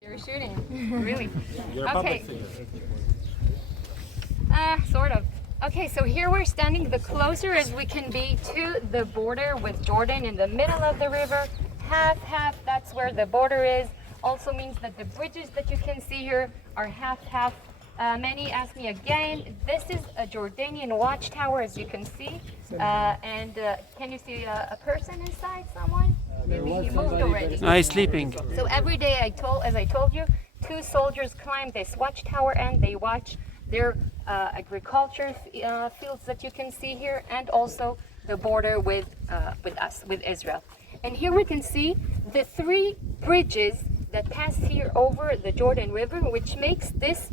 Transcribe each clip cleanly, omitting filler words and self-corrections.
You're shooting. Really? You're a Okay. public figure. Sort of. Okay, so here we're standing the closer as we can be to the border with Jordan in the middle of the river. Half, that's where the border is. Also means that the bridges that you can see here are half. Many ask me again, this is a Jordanian watchtower, as you can see. Can you see a person inside, someone? Maybe he moved already. He's sleeping. So every day, as I told you, two soldiers climb this watchtower and they watch their agriculture fields that you can see here, and also the border with us, with Israel. And here we can see the three bridges that pass here over the Jordan River, which makes this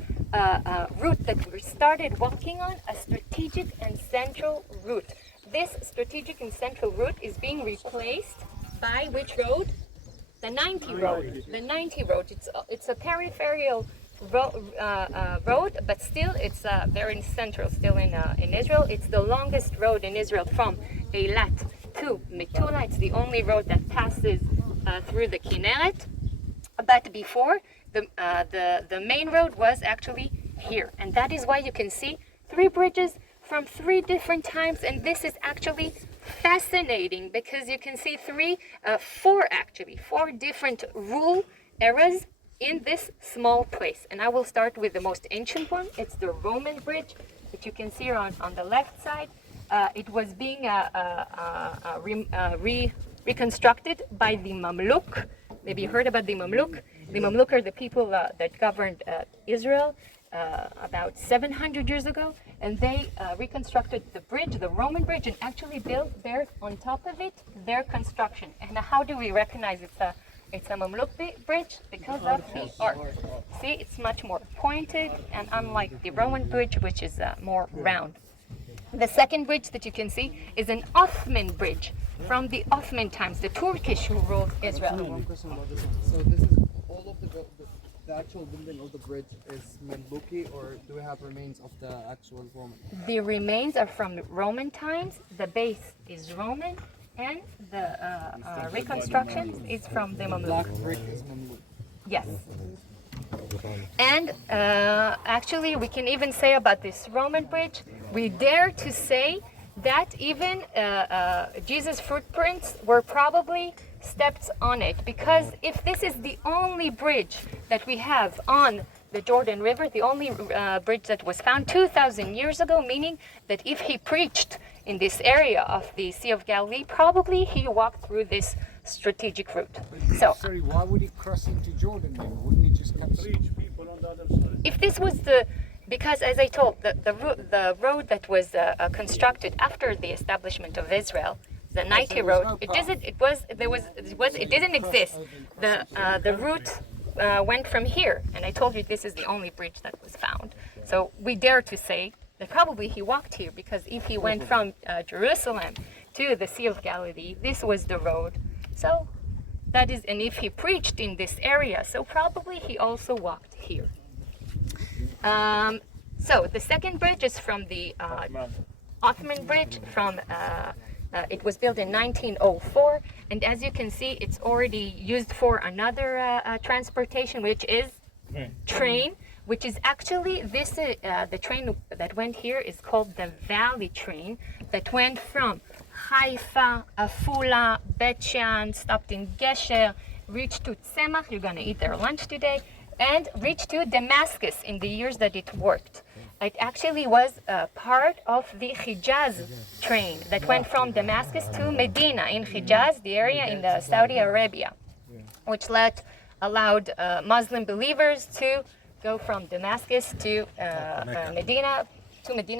route that we started walking on a strategic and central route. This strategic and central route is being replaced by which road? The 90 road. The 90 road. It's a peripheral road, but still it's very central, still in Israel. It's the longest road in Israel from Eilat to Metula. It's the only road that passes through the Kinneret. But before, the main road was actually here. And that is why you can see three bridges from three different times. And this is actually fascinating because you can see four different rule eras in this small place. And I will start with the most ancient one. It's the Roman bridge that you can see on the left side. It was being reconstructed by the Mamluk. Maybe you heard about the Mamluk. The Mamluk are the people that governed Israel about 700 years ago, and they reconstructed the bridge, the Roman bridge, and actually built there on top of it their construction. And how do we recognize it's a Mamluk bridge? Because of the arc. See, it's much more pointed, and unlike the Roman bridge, which is more round. The second bridge that you can see is an Ottoman bridge from the Ottoman times, the Turkish who ruled Israel. One question about this one. So this is all of the actual building of the bridge is Mamluki, or do we have remains of the actual Roman? The remains are from Roman times. The base is Roman, and the reconstruction is from the Black Mamluk. brick is Mamluk. Yes. And actually, we can even say about this Roman bridge, we dare to say that even Jesus' footprints were probably stepped on it, because if this is the only bridge that we have on the Jordan River, the only bridge that was found 2,000 years ago, meaning that if he preached in this area of the Sea of Galilee, probably he walked through this strategic route. So, Sorry, why would he cross into Jordan then? Wouldn't he just come People on the other side. if this was because as I told, the road that was constructed after the establishment of Israel, the 90 road, it didn't exist. The route went from here, and I told you this is the only bridge that was found. So we dare to say that probably he walked here, because if he went from Jerusalem to the Sea of Galilee, this was the road. So that is, and if he preached in this area, so probably he also walked here. So the second bridge is from the Ottoman bridge. It was built in 1904, and as you can see, it's already used for another transportation, which is train, which is actually the train that went here is called the Valley train, that went from Haifa, Afula, Beit Shean, stopped in Gesher, reached to Tzemach, you're going to eat their lunch today, and reached to Damascus in the years that it worked. It actually was part of the Hijaz train that went from Damascus to Medina in Hijaz, the area in Saudi Arabia, which allowed Muslim believers to go from Damascus to Medina,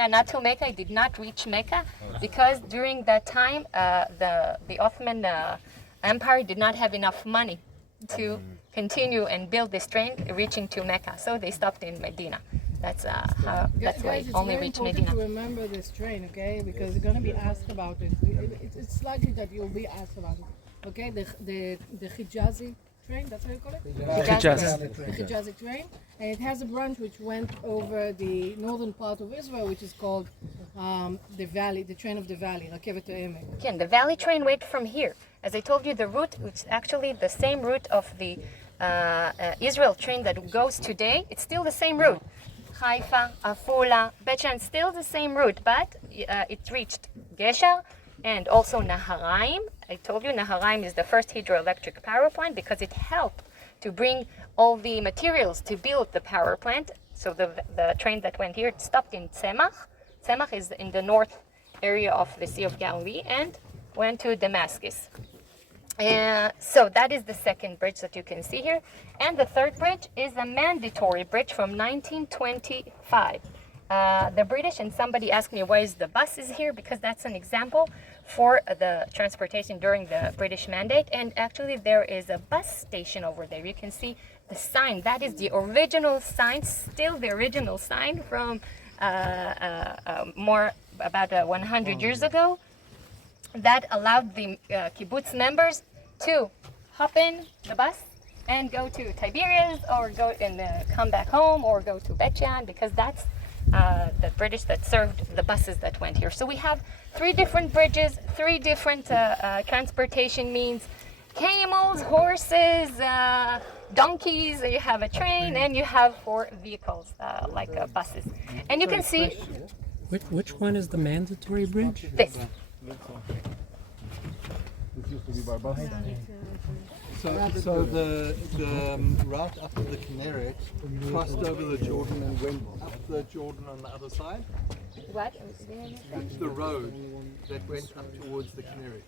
not to Mecca. It did not reach Mecca because during that time the Ottoman Empire did not have enough money to continue and build this train reaching to Mecca, so they stopped in Medina. That's why it only reached Medina. It's very important to remember this train, okay? Because you're going to be asked about it. It's likely that you'll be asked about it, okay? The Hijazi train, that's how you call it? Hijaz. The Hijazi train. And it has a branch which went over the northern part of Israel, which is called the valley, the train of the valley, Rakevet teeming. Again, the valley train went from here. As I told you, the route, which is actually the same route of the Israel train that goes today, it's still the same route. Haifa, Afula, Beit Shean, still the same route, but it reached Gesher and also Naharaim. I told you Naharaim is the first hydroelectric power plant because it helped to bring all the materials to build the power plant. So the train that went here stopped in Tzemach. Tzemach is in the north area of the Sea of Galilee and went to Damascus. So that is the second bridge that you can see here. And the third bridge is a mandatory bridge from 1925. The British, and somebody asked me why is the buses here, because that's an example for the transportation during the British mandate. And actually there is a bus station over there. You can see the sign. That is the original sign, still the original sign from more about 100 years ago, that allowed the kibbutz members to hop in the bus and go to Tiberias or go and come back home or go to Beit Shean, because that's the British that served the buses that went here. So we have 3 different bridges, 3 different transportation means: camels, horses, donkeys. You have a train, and you have 4 vehicles like buses. And you can see Which one is the mandatory bridge? this. This used to be Barbassa. So the route up to the Kinneret crossed over the Jordan and went up the Jordan on the other side. What? The road that went up towards the Kinneret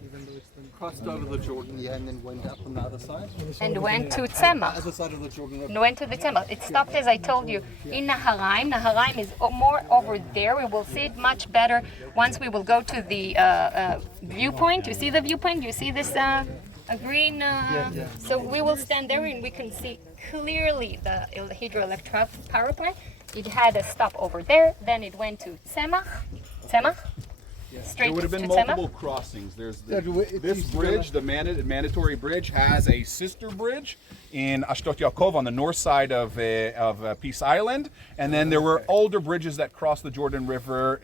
crossed over the Jordan, and then went up on the other side. And went to Tzemach. Other side of the Jordan River. And went to the Tzemach. It stopped, as I told you, in Naharaim. Naharaim is more over there. We will see it much better once we will go to the viewpoint. You see the viewpoint? You see this green? So we will stand there and we can see clearly the hydroelectric power plant. It had a stop over there. Then it went to Tzemach. Straight There would have been to Tzemach. multiple crossings. There's this bridge, the mandatory bridge, has a sister bridge in Ashdod Yaakov on the north side of Peace Island, and then there were older bridges that crossed the Jordan River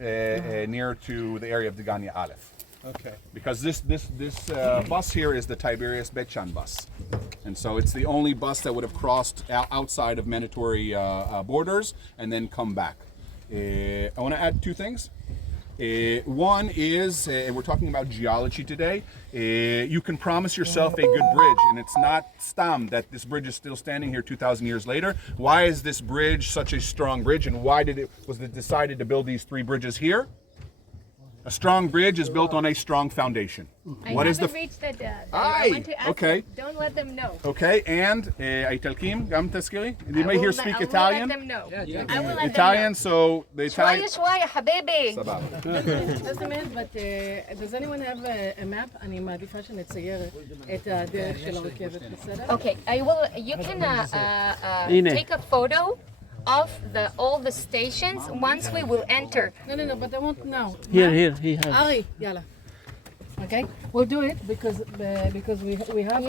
near to the area of Degania Aleph. Okay. Because this bus here is the Tiberias Beit Shean bus, and so it's the only bus that would have crossed outside of mandatory borders and then come back. I want to add 2 things. One is, and we're talking about geology today, you can promise yourself a good bridge, and it's not stam that this bridge is still standing here 2,000 years later. Why is this bridge such a strong bridge, and why was it decided to build these 3 bridges here? A strong bridge is built on a strong foundation. What is the... reached that. I Aye, want to ask okay. them, don't let them know. Okay, and האיטלקים, גם תזכירי? Anybody here speak I will Italian? let them know. I will let Italian, so the Italian... شوية حبيبي. סבבה. doesn't matter, but does anyone have a map? אני מעדיפה שנצייר את הדרך של הרכבת, בסדר? Okay, you can take a photo of all the stations once we will enter. No, but I want now. Here, he has. Ari, yalla. Okay, we'll do it because we have